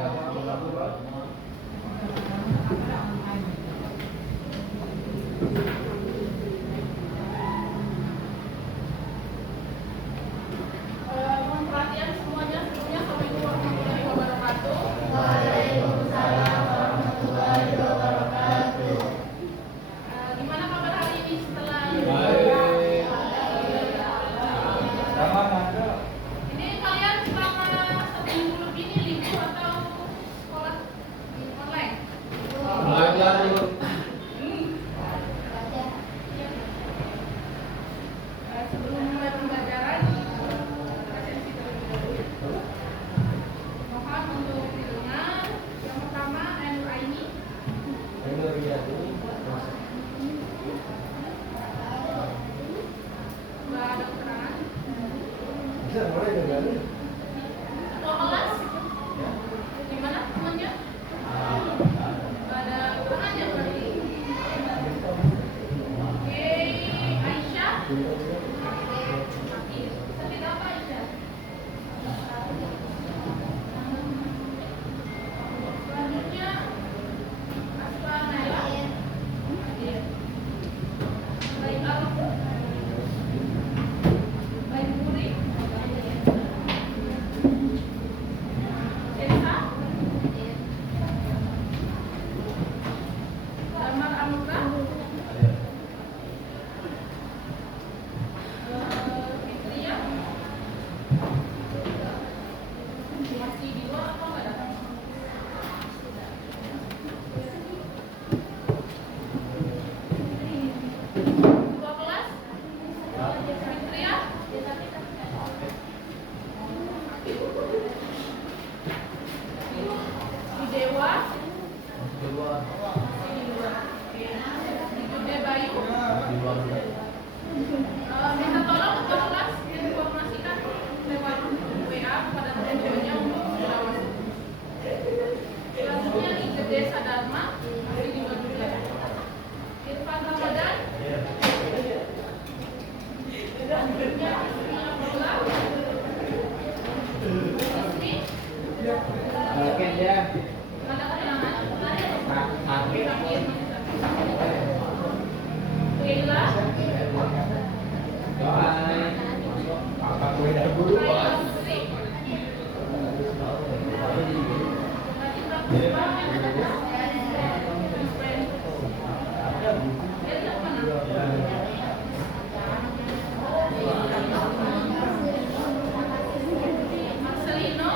Mohon perhatian semuanya, sebelumnya. Assalamualaikum warahmatullahi wabarakatuh. Waalaikumsalam warahmatullahi wabarakatuh. Gimana kabar hari ini setelah Baik. Sama ada. ini kalian selama 1 minggu lebih ini libur atau sekolah online? Belajar dulu. Sebelum mulai pembelajaran, presensi terlebih dahulu. Mohon untuk didengar. Yang pertama, Ainur Aini. Ayo lihat dulu. Mbak Dr. Anan. Bisa mulai dari. Ketua kelas. Gimana semuanya? Ada tangannya berarti. Oke, Aisyah. Sakit apa Aisyah? Selanjutnya Aspa Naila. Baik Alok. Baik Puri. Elsa. Damar Anuka. Fitria. Masih di luar atau nggak datang? Ketua kelas? Fitria? Di Dewa? Di Bayu? Minta tolong ketua kelas informasikan lewat WA kepada teman-temannya untuk segera masuk. Selanjutnya IGD Sadarma masih di luar juga. Irfan Ramadan. Selanjutnya Ismi Abdullah. Ismi. Oke dia. Ada kehilangan? Sakit. Sakit. Keila. Bye. Apa kue dahulu? Kaila Putri. Marcelino.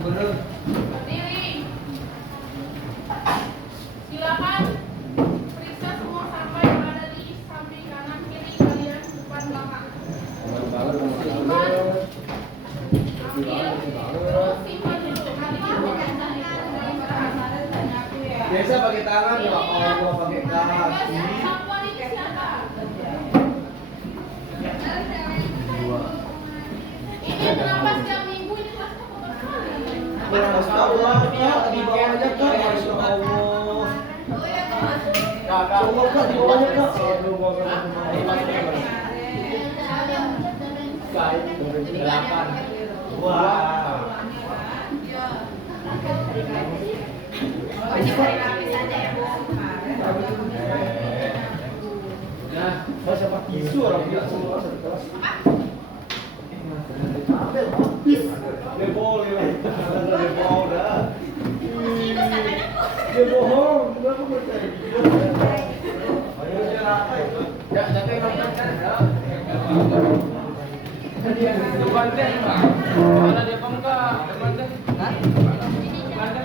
Gubernur. Berdiri. Silakan periksa semua sampah yang ada di samping kanan kiri kalian depan belakang. Simpan. Ambil. Terus simpan dulu. Nanti Biasa pakai tangan ya, kalau pakai kaki. sampah ini siapa? Ini kenapa setiap minggu ini kelasnya kotor sekali? Astagfirullah, di bawah aja kak, Masya Allah. Coba kak, di bawahnya kak. Delapan. Wah. Nah, saya pakai tisu orang tidak semua satu kelas. Dia boleh lah, dia bohong dah. Dia bohong, kenapa percaya? Ayo dia rata itu. Ya, jangan makan kan? Dia depan deh, Pak. Mana dia pengkak? Depan deh. Hah? Depan deh.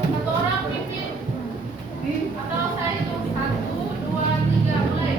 Satu orang pimpin atau saya hitung 1, 2, 3 mulai.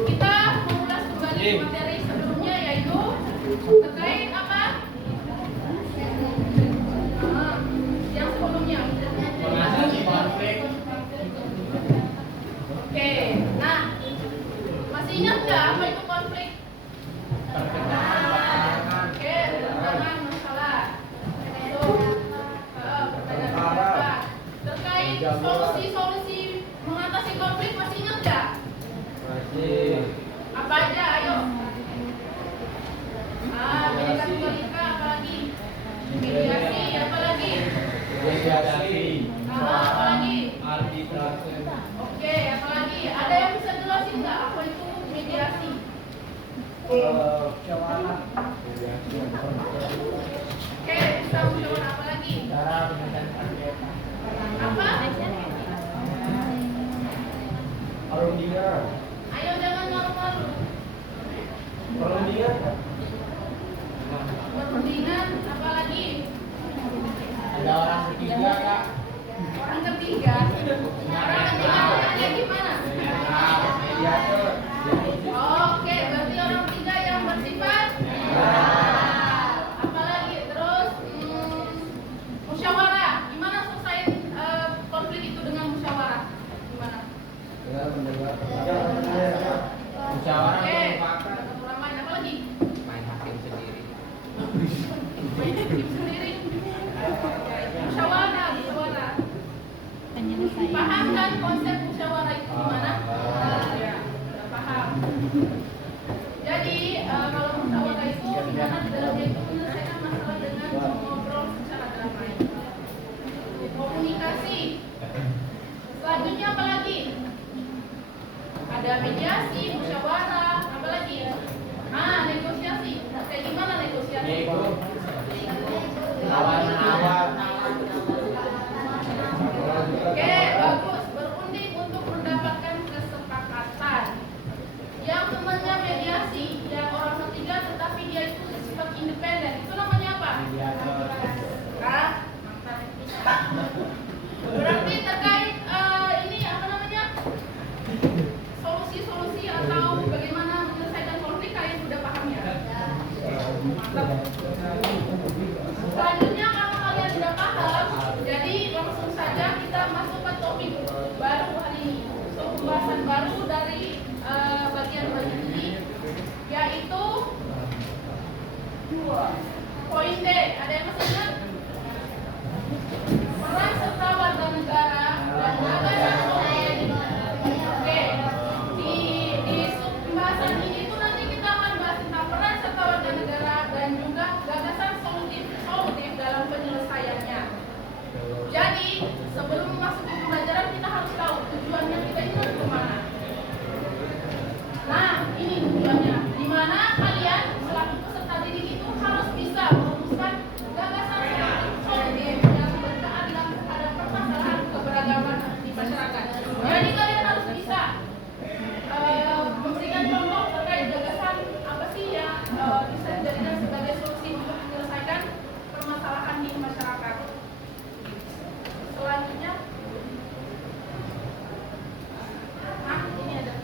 Kita mengulas materi sebelumnya yaitu terkait apa? Yang sebelumnya. Mengatasi konflik. Oke, nah masih ingat nggak apa itu konflik? Oke, pertentangan masalah. Itu pertanyaan pendapat. Terkait solusi-solusi mengatasi konflik masih ingat nggak? Masih. Apa aja? Ayo. Mediasi wanita, apa lagi? Mediasi, apa lagi? Mediasi. Apa lagi? Arbitrase. Oke, apa lagi? Ada yang bisa jelasin nggak apa itu mediasi? Musyawarah. Oke, bisa musyawarah apa lagi? Cara penyelesaian konflik. Apa? Perundingan. Ayo jangan malu-malu. Perundingan. Perundingan, apa lagi? Ada orang ketiga, Kak. Orang ketiga. Orang ketiga orangnya gimana? Mediator. Oke, berarti orang ketiga yang bersifat. Apa lagi? Terus musyawarah. Gimana selesai konflik itu dengan musyawarah? Gimana? Musyawarah Oke. merupakan Ramai apa lagi? main hakim sendiri. Main hakim sendiri. Musyawarah. Paham kan konsep musyawarah itu gimana? Ya, udah paham. Jadi kalau musyawarah itu gimana di dalamnya itu menyelesaikan masalah dengan mengobrol secara damai. Komunikasi. Selanjutnya apa lagi? Ada mediasi, musyawarah, apa lagi? Negosiasi. Kayak gimana negosiasi? Nego. Lawan-lawan. Oke, bagus. Berunding untuk mendapatkan kesepakatan. Yang temannya mediasi, yang orang ketiga tetapi dia itu bersifat independen. Itu namanya apa? Mediator. Nah, berarti terkait ini apa namanya? Solusi-solusi atau bagaimana menyelesaikan konflik kalian sudah paham ya? Mantap. Selanjutnya karena kalian sudah paham, jadi langsung saja kita masuk ke topik baru hari ini. So, pembahasan baru dari bagian ini, yaitu poin D. Ada yang masih ingat? Peran serta warga negara dan gagasan solusi. Oke, di sub pembahasan ini tuh nanti kita akan bahas tentang peran serta warga negara dan juga gagasan solutif dalam penyelesaiannya. Jadi sebelum masuk ke pembelajaran kita harus tahu tujuannya kita ini mau kemana. Nah, ini tujuannya. Di mana kalian selaku peserta didik itu harus bisa merumuskan gagasan solutif yang berkeadilan terhadap permasalahan keberagaman di masyarakat. Jadi kalian harus bisa memberikan contoh terkait gagasan apa sih yang bisa dijadikan sebagai solusi untuk menyelesaikan permasalahan di masyarakat. Selanjutnya, ini ada.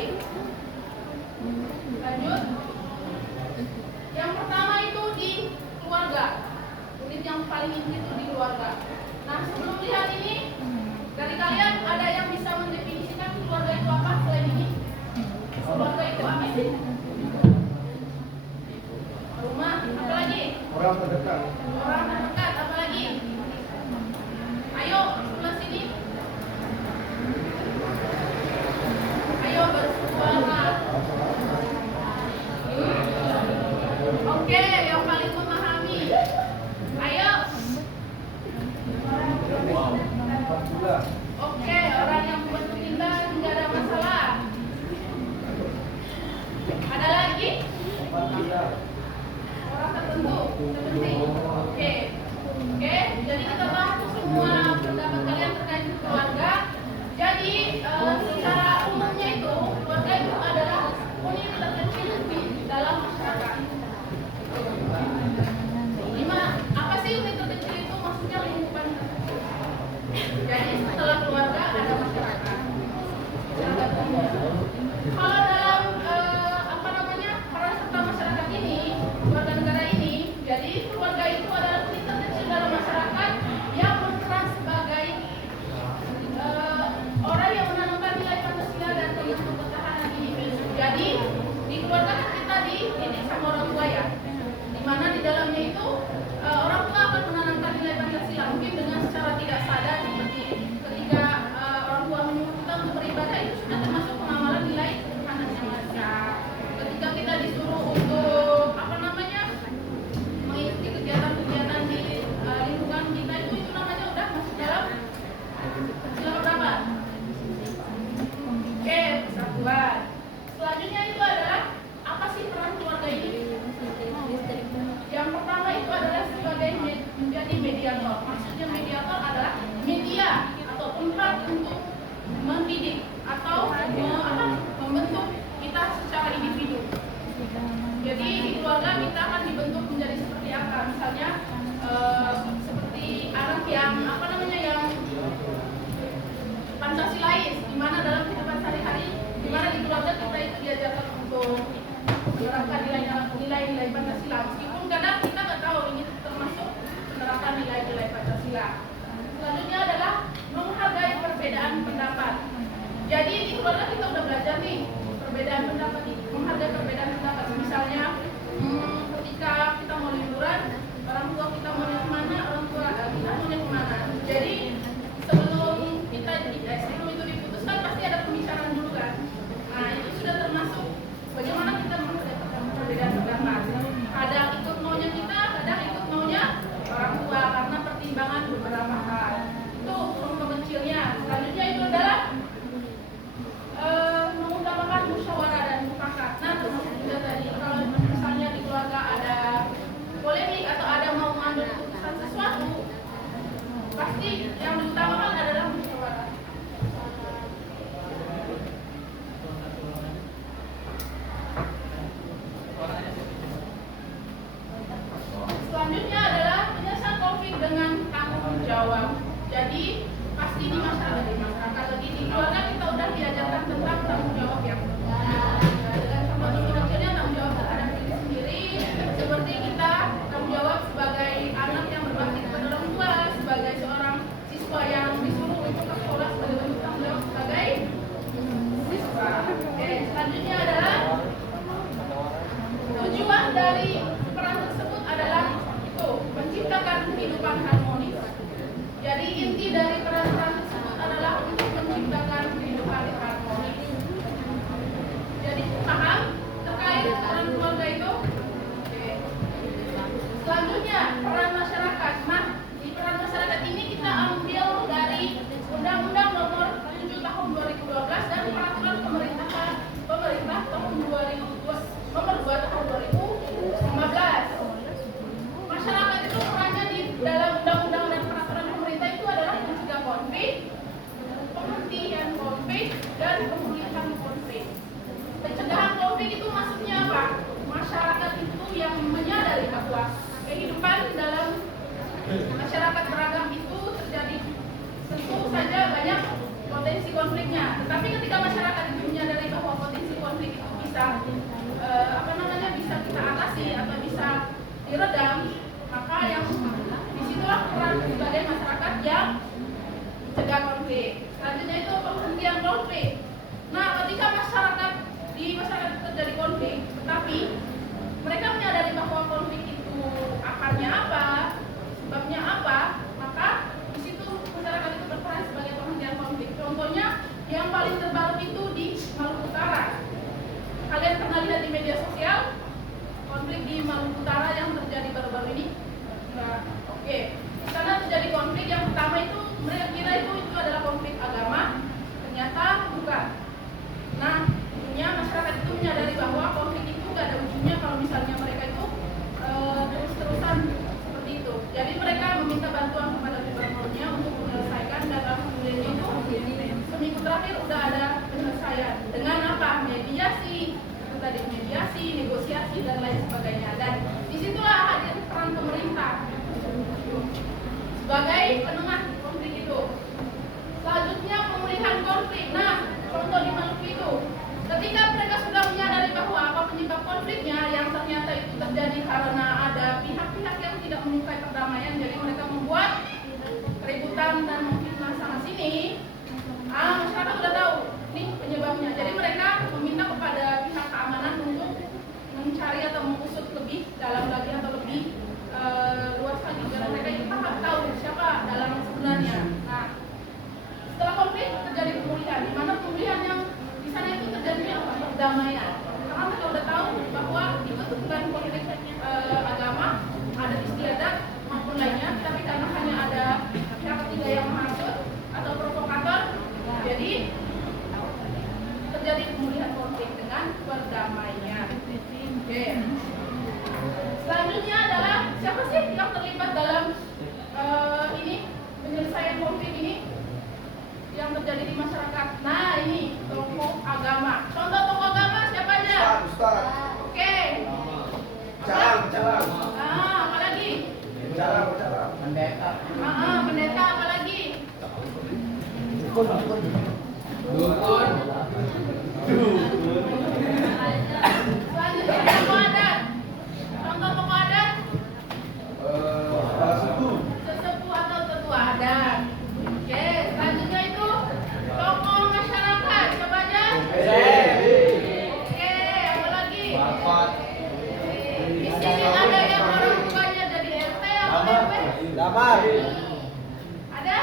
konflik. Lanjut. Yang pertama itu di keluarga. Unit yang paling inti itu di keluarga. Nah, sebelum lihat ini, dari kalian ada yang bisa mendefinisikan keluarga itu apa selain ini? Keluarga itu apa sih? Rumah, apa lagi? Orang terdekat. Orang terdekat, apa lagi? Ayo, sebelah sini. Ayo bersuara. Oke, yang paling memahami. Ayo. Oke, orang yang membantu kita tidak ada masalah. Ada lagi? Orang tertentu, terpenting. Oke. Oke, jadi kita bahas semua pendapat kalian terkait keluarga. Jadi secara umumnya itu keluarga itu adalah unit terkecil di dalam masyarakat. Apa sih unit terkecil itu? Maksudnya lingkupan terkecil. Jadi setelah keluarga ada masyarakat. Kalau dalam peran serta masyarakat ini, keluarga negara ini, jadi keluarga itu adalah unit terkecil dalam masyarakat yang berperan sebagai orang yang menanamkan nilai Pancasila dan untuk pertahanan individu. Jadi di keluarga kita dididik sama orang tua ya, dimana di dalamnya itu orang tua akan menanamkan nilai Pancasila mungkin dengan secara tidak sadar seperti ketika orang tua menyuruh kita untuk beribadah itu sudah termasuk pengamalan nilai Pancasila. Ketika kita disuruh untuk mengikuti kegiatan-kegiatan di lingkungan kita itu namanya udah masuk dalam Pancasila berapa? Oke, persatuan. Selanjutnya itu adalah apa sih peran keluarga ini? Yang pertama itu adalah sebagai menjadi mediator. Maksudnya mediator adalah media atau tempat untuk mendidik atau membentuk kita secara individu. Jadi di keluarga kita akan dibentuk menjadi seperti apa? Misalnya seperti anak yang yang Pancasilais, di mana dalam kehidupan sehari-hari, di mana di keluarga kita itu diajarkan untuk menerapkan nilai-nilai Pancasila. Meskipun kadang kita nggak tahu ini termasuk menerapkan nilai-nilai Pancasila. Selanjutnya adalah menghargai perbedaan pendapat. Jadi di keluarga kita udah belajar nih perbedaan pendapat, menghargai perbedaan pendapat. Misalnya ketika kita mau liburan, orang tua kita mau kemana, orang tua kita mau kemana. Jadi sebelum itu diputuskan pasti ada pembicaraan dulu kan. Nah itu sudah termasuk bagaimana kita menghargai perbedaan pendapat. Kadang ikut maunya kita, kadang ikut maunya orang tua karena pertimbangan beberapa hal. Itu contoh kecilnya. Selanjutnya itu adalah mengutamakan musyawarah dan mufakat. Nah termasuk juga tadi kalau misalnya di keluarga ada polemik atau ada mau mengambil keputusan sesuatu, pasti yang diutamakan adalah musyawarah. Selanjutnya adalah penyelesaian konflik dengan tanggung jawab. Jadi pasti di masyarakat lagi di keluarga kita udah diajarkan tentang tanggung jawab ya. Dengan contoh kecilnya tanggung jawab terhadap diri sendiri, seperti kita tanggung jawab sebagai anak yang berbakti kepada orang tua, sebagai seorang siswa yang disuruh untuk ke sekolah sebagai bentuk tanggung jawab sebagai siswa. Oke, selanjutnya adalah tujuan dari peran tersebut adalah itu menciptakan kehidupan harmonis. Jadi inti dari peran-peran tersebut adalah untuk menciptakan kehidupan harmonis. Jadi paham terkait peran keluarga itu? Oke. Selanjutnya peran masyarakat. Nah, di peran masyarakat ini kita ambil dari Undang-Undang Nomor 7 Tahun 2012 dan Peraturan Pemerintah Tahun 2002 Nomor 2 Tahun 2015. Masyarakat itu perannya di dalam undang-undang dan peraturan pemerintah itu adalah mencegah konflik, penghentian konflik, dan pemulihan konflik. Pencegahan konflik itu maksudnya apa? Masyarakat itu yang menyadari bahwa kehidupan dalam masyarakat beragam itu terjadi, tentu saja banyak potensi konfliknya. Tetapi ketika masyarakat itu menyadari bahwa bahwa potensi konflik itu bisa bisa kita atasi atau bisa diredam, maka yang disitulah peran sebagai masyarakat yang mencegah konflik. Selanjutnya itu penghentian konflik. Nah, ketika masyarakat terjadi konflik, tetapi mereka menyadari bahwa konflik itu akarnya apa, sebabnya apa, maka di situ masyarakat itu berperan sebagai penghentian konflik. Contohnya yang paling terbaru itu di Maluku Utara. Kalian pernah lihat di media sosial konflik di Maluku Utara yang terjadi baru-baru ini? Nah, oke. Di sana terjadi konflik yang pertama itu mereka kira itu adalah konflik agama, ternyata bukan. Nah, ujungnya masyarakat itu menyadari bahwa konflik itu gak ada ujungnya kalau misalnya mereka itu terus-terusan seperti itu. Jadi mereka meminta bantuan kepada gubernurnya untuk menyelesaikan, dan kemudiannya itu seminggu terakhir udah ada penyelesaian dengan apa? Mediasi, itu tadi mediasi, negosiasi dan lain sebagainya. Dan disitulah hadir peran pemerintah sebagai penengah konflik itu. Selanjutnya pemulihan konflik. Nah, contoh di Maluku itu, ketika mereka sudah menyadari bahwa apa penyebab konfliknya, yang ternyata itu terjadi karena ada pihak-pihak yang tidak menyukai perdamaian, jadi mereka membuat keributan dan memfitnah sana sini. Masyarakat sudah tahu ini penyebabnya. Jadi mereka meminta kepada pihak keamanan untuk mencari atau mengusut lebih dalam lagi atau lebih luas lagi, biar mereka itu tahu siapa dalang sebenarnya. Nah, setelah konflik terjadi pemulihan, di mana pemulihan yang di sana itu terjadi apa? Perdamaian. Karena mereka udah tahu bahwa itu bukan konflik agama, ada istiadat maupun lainnya, tapi karena hanya ada pihak ketiga yang menghasut atau provokator, jadi terjadi pemulihan konflik dengan perdamaian. Oke. Selanjutnya adalah siapa sih yang terlibat dalam penyelesaian konflik ini yang terjadi di masyarakat? Nah, ini tokoh agama. Contoh tokoh agama siapa aja? Ustaz. Oke. Calang. Apa lagi? Calang. Pendeta. Pendeta, apa lagi? Dukun. Selanjutnya tokoh adat. Contoh tokoh adat? Sesepuh atau tetua adat. Oke, selanjutnya itu tokoh masyarakat. Siapa aja? Oke, apa lagi? Di sini ada yang orang tuanya jadi RT atau RW? Damar. Ada?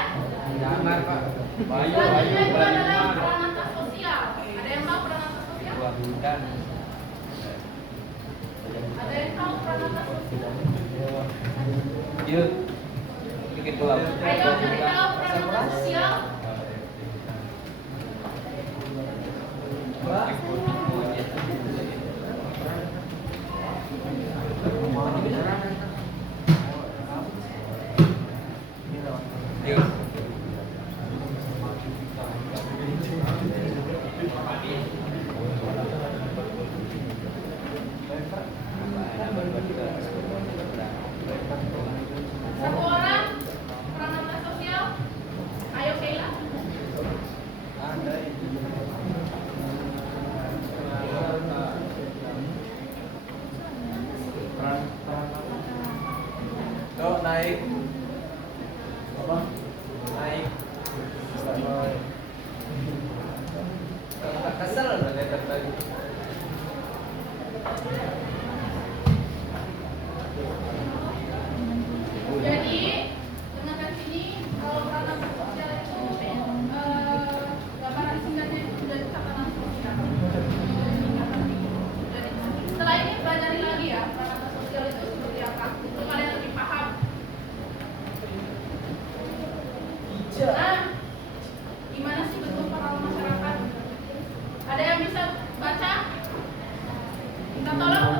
Damar, Pak. Selanjutnya itu adalah peranata sosial. Ada yang tahu peranata sosial? Ada yang tahu peranata sosial? Yuk. Bikin pulau. Ayo cari tahu peranata sosial. Yuk. Satu orang peranata sosial. Ayo Sheila. Tuh, naik. Naik. Kesel udah tadi. Jadi dengarkan sini, kalau peranata sosial itu gambaran singkatnya itu sudah tatanan sosial. Jadi, setelah ini pelajari lagi ya peranata sosial itu seperti apa, untuk kalian lebih paham. Nah, gimana sih bentuk peran masyarakat? Ada yang bisa baca? Minta tolong.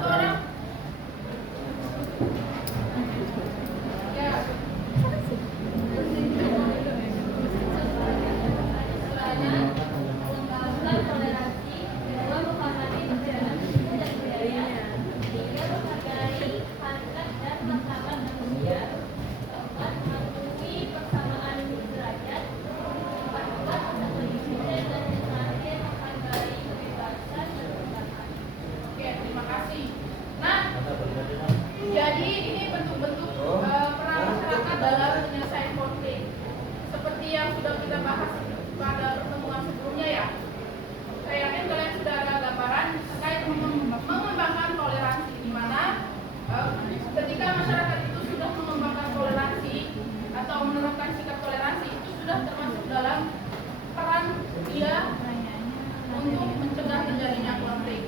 untuk mencegah terjadinya konflik.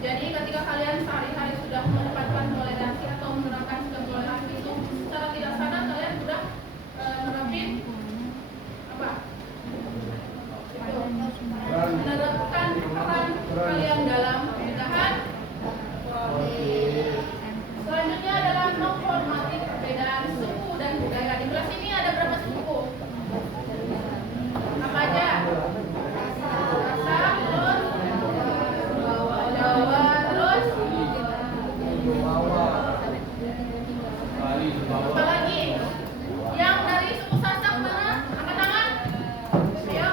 Jadi ketika kalian sehari-hari sudah menetapkan toleransi atau menerapkan sikap toleransi itu secara tidak sadar kalian sudah menerapkan apa? Menerapkan peran kalian dalam pernikahan. Selanjutnya adalah menghormati perbedaan suku dan budaya. Di kelas ini ada berapa suku? Apa aja? Batak, terus Jawa, terus apa lagi? Yang dari suku Sasak mana? Angkat tangan. Ayo.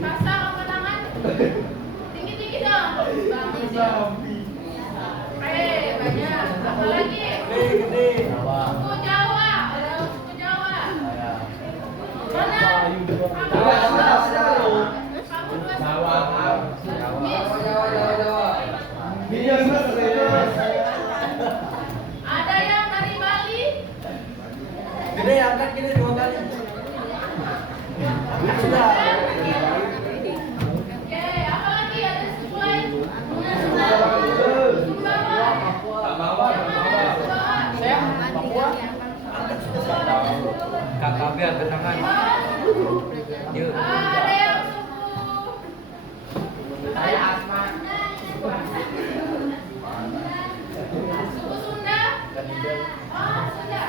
Sasak angkat tangan. Tinggi-tinggi dong. Banyak. Apa lagi? Suku Jawa. Ada suku Jawa. Mana? Kamu ada yang dari Bali? Gede angkat gini 2 kali. Sudah. Oke, apa lagi? Ada suku lain? Sumbawa. Saya Papua. KKB angkat tangan. Yuk. Ada yang Saya Asma. suku Sunda? Oh, Sunda.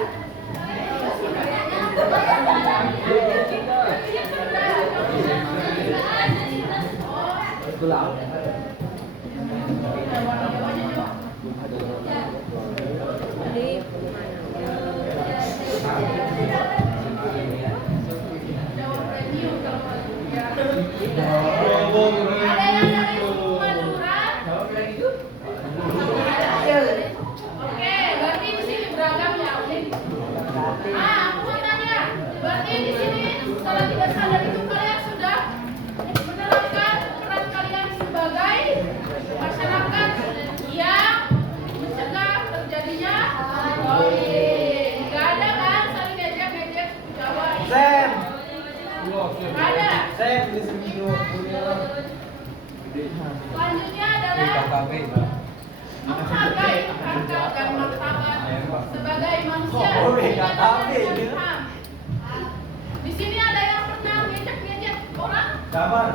Ada yang dari suku Madura? Oke, berarti di sini beragam ya, Uli. Aku mau tanya, berarti di sini secara tidak sadar itu kalian sudah menerapkan peran kalian sebagai masyarakat yang mencegah terjadinya konflik. Gak ada kan saling ngejek-ngejek suku Jawa? Sam. Gak ada. Sam di sini dulu. Selanjutnya adalah menghargai harkat dan martabat sebagai manusia yang berdasarkan HAM. Di sini ada yang pernah ngejek-ngejek orang? Kamar.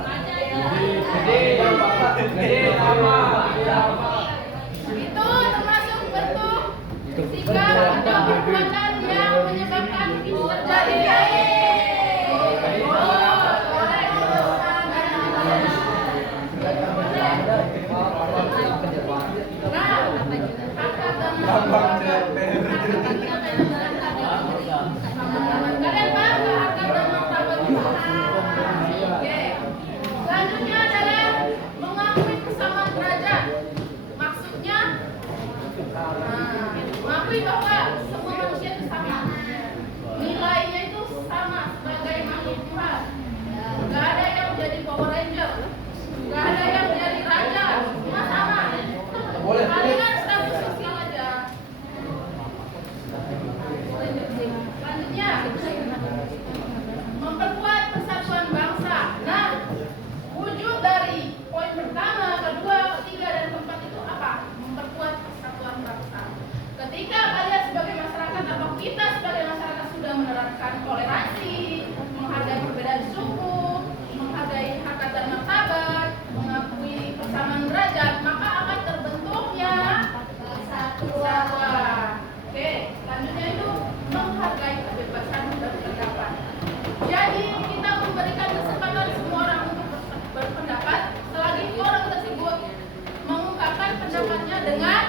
Itu termasuk bentuk sikap atau perbuatan yang menyebabkan terjadinya. Kalian paham nggak harkat dan martabat itu? Oke. Selanjutnya adalah mengakui kesamaan derajat. Maksudnya, mengakui bahwa semua manusia itu sama. Nilainya itu sama sebagai makhluk Tuhan. Gak ada yang jadi Power Ranger, gak ada yang jadi raja, semua sama. Kalian status sosial aja. Selanjutnya, memperkuat persatuan bangsa. Nah, wujud dari poin pertama, kedua, ketiga, dan keempat itu apa? Memperkuat persatuan bangsa. Ketika kalian sebagai masyarakat atau kita sebagai masyarakat sudah menerapkan toleransi, menghargai perbedaan suku, menghargai harkat dan martabat, mengakui persamaan derajat, maka akan terbentuknya persatuan. Oke, selanjutnya itu menghargai kebebasan berpendapat. Jadi kita memberikan kesempatan semua orang untuk berpendapat selagi orang tersebut mengungkapkan pendapatnya dengan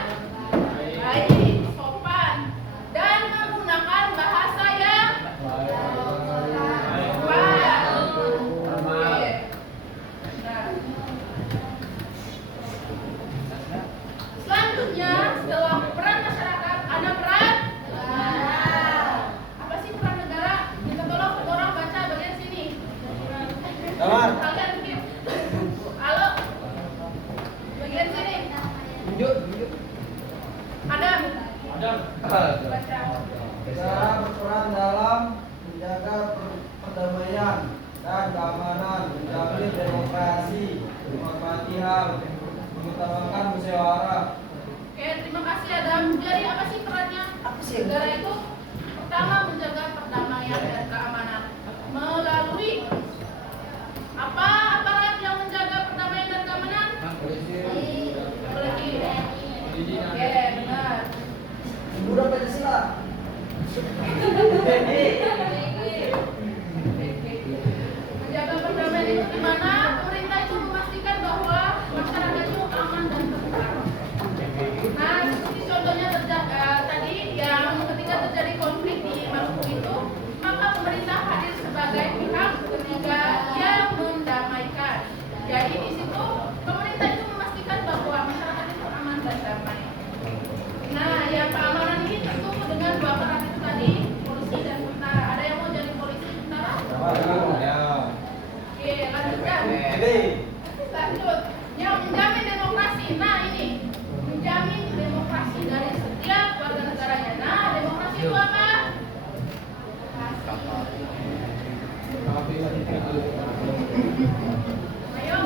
baik, sopan, dan menggunakan bahasa yang tepat. Oke. Nah. Selanjutnya, setelah peran masyarakat, ada peran apa sih peran negara? Kita tolong orang baca bagian sini. Kamar. Kalian mungkin. Halo. Bagian sini. Adam. Baca. Negara berperan dalam menjaga perdamaian dan keamanan, menjamin demokrasi, menghormati HAM, mengutamakan musyawarah. Oke, terima kasih Adam. Jadi apa sih perannya negara itu? Pertama, menjaga perdamaian dan keamanan melalui apa aparat yang menjaga perdamaian dan keamanan? Apalagi? Oke, benar. Udah Pancasila. Menjaga perdamaian itu gimana? Pemerintah itu memastikan bahwa masyarakat itu aman dan tentram. Nah, seperti contohnya tadi yang ketika terjadi konflik di Maluku itu, maka pemerintah hadir sebagai pihak ketiga yang mendamaikan. Jadi di situ pemerintah itu memastikan bahwa masyarakat itu aman dan damai. Nah, yang keamanan ini tentu dengan dua peran itu tadi, polisi dan tentara. Ada yang mau jadi polisi dan tentara? Ya. Oke, lanjutkan. Jadi, Lanjut, yang menjamin demokrasi. Nah ini, menjamin demokrasi dari setiap warga negaranya. Nah, demokrasi itu apa? Ayo.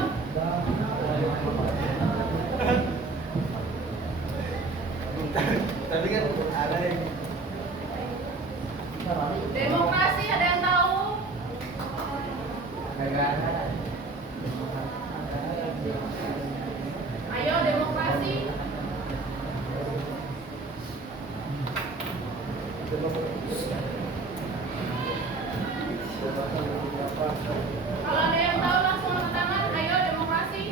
tapi kan ada yang Demokrasi ada yang tahu? Ayo demokrasi. Kalau ada yang tahu langsung angkat tangan. Ayo demokrasi.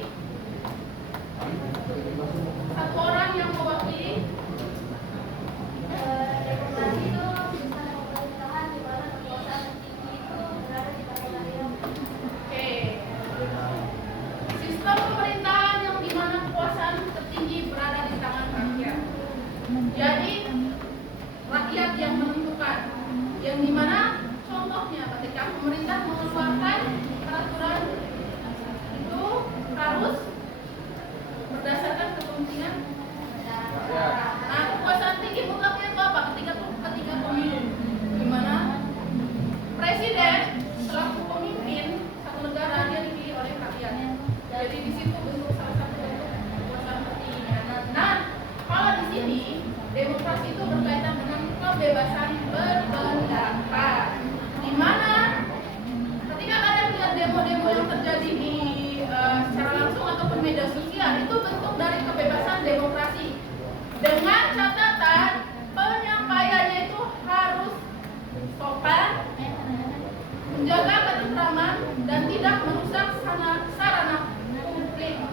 Satu orang yang mewakili. Demokrasi itu sistem pemerintahan di mana kekuasaan tertinggi itu berada di tangan rakyat. Oke. Sistem pemerintahan yang dimana kekuasaan tertinggi berada di tangan rakyat. Jadi rakyat yang menentukan, yang dimana contohnya ketika pemerintah mengeluarkan peraturan itu harus berdasarkan kepentingan rakyat. Nah, kekuasaan tinggi mutlaknya itu apa? Ketika pemilu, dimana presiden selaku pemimpin satu negara dia dipilih oleh rakyat. Jadi di situ bentuk salah satu bentuk kekuasaan tertingginya. Nah, kalau di sini demokrasi itu berkaitan dengan kebebasan berpendapat. Di mana ketika kalian lihat demo-demo yang terjadi di secara langsung ataupun media sosial itu bentuk dari kebebasan demokrasi. Dengan catatan penyampaiannya itu harus sopan, menjaga ketentraman dan tidak merusak sarana publik.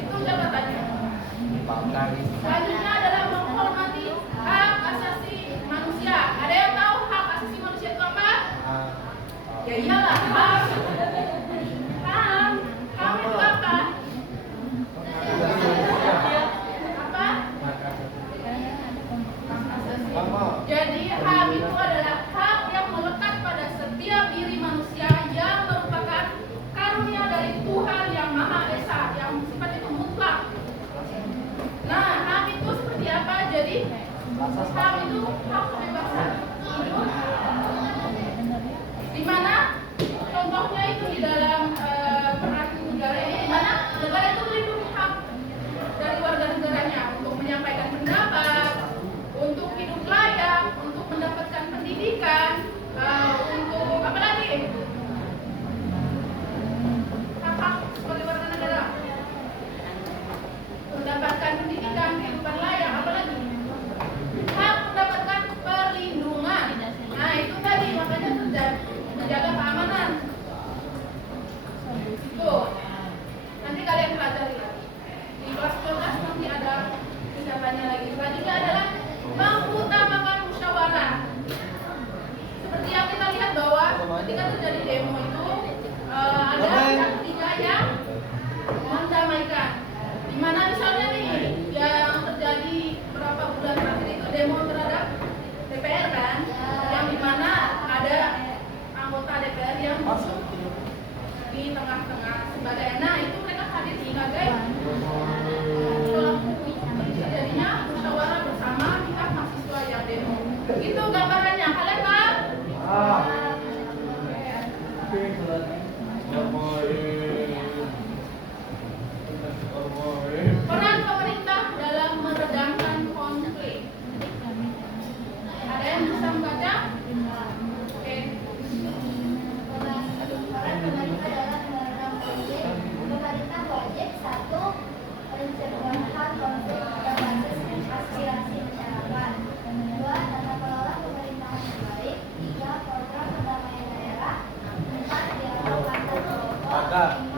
Itu jabatannya. Selanjutnya adalah menghormati hak asasi manusia. Ada yang tahu hak asasi manusia itu apa? Ya iyalah, HAM. HAM itu apa? Apa? Jadi HAM itu adalah hak yang melekat pada setiap diri manusia yang merupakan karunia dari Tuhan yang Maha Esa, yang sifat itu mutlak. Nah, HAM itu seperti apa? Jadi HAM itu hak kebebasan hidup, di mana contohnya itu di dalam peran negara ini, di mana negara itu melindungi hak dari warga negaranya untuk menyampaikan pendapat, untuk hidup layak, untuk mendapatkan pendidikan, untuk apa lagi? Hak-hak sebagai warga negara, mendapatkan pendidikan, kehidupan layak, apa lagi? Hak mendapatkan perlindungan. Nah itu tadi makanya terjadi menjaga keamanan. Tuh, nanti kalian pelajari lagi. Di kelas 12 nanti ada tingkatannya lagi. Selanjutnya adalah mengutamakan musyawarah. Seperti yang kita lihat bahwa ketika terjadi demo itu ada pihak ketiga yang mendamaikan. Dimana misalnya nih yang terjadi berapa bulan terakhir itu demo terhadap DPR kan, yang dimana ada anggota DPR yang masuk di tengah-tengah sebagai, nah itu mereka hadir sebagai pelaku terjadinya musyawarah bersama pihak mahasiswa yang demo. Itu gambarannya, kalian paham? Lembaga